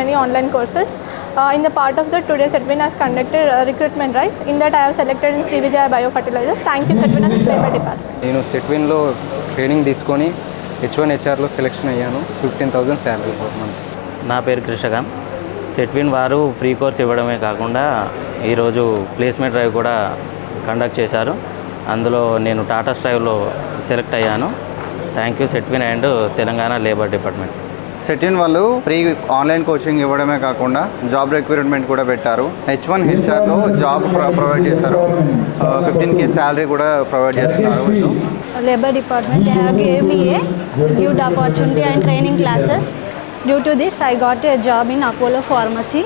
many online courses. In the part of that, today Setvin has conducted a recruitment drive. In that, I have selected in Srivijaya Biofertilizers. Thank you, Setvin and Labor Department. నేను సెట్విన్లో ట్రైనింగ్ తీసుకొని H1HR selection అయ్యాను. 15,000 salary per month. నా పేరు కృషకాంత్. సెట్విన్ వారు free course ఇవ్వడమే కాకుండా ఈరోజు ప్లేస్మెంట్ డ్రైవ్ కూడా కండక్ట్ చేశారు. అందులో నేను టాటా స్ట్రైవ్లో సెలెక్ట్ అయ్యాను. థ్యాంక్ యూ సెట్విన్ అండ్ తెలంగాణ లేబర్ డిపార్ట్మెంట్. సెట్విన్ వాళ్ళు ఫ్రీ ఆన్లైన్ కోచింగ్ ఇవ్వడమే కాకుండా జాబ్ రిక్రూట్మెంట్ కూడా పెట్టారు. H1HR జాబ్ ప్రొవైడ్ చేశారు. 15K శాలరీ కూడా ప్రొవైడ్ చేస్తున్నారు. Labor department, they have gave me a good opportunity and training classes. Due to this, I got a job in Apollo Pharmacy.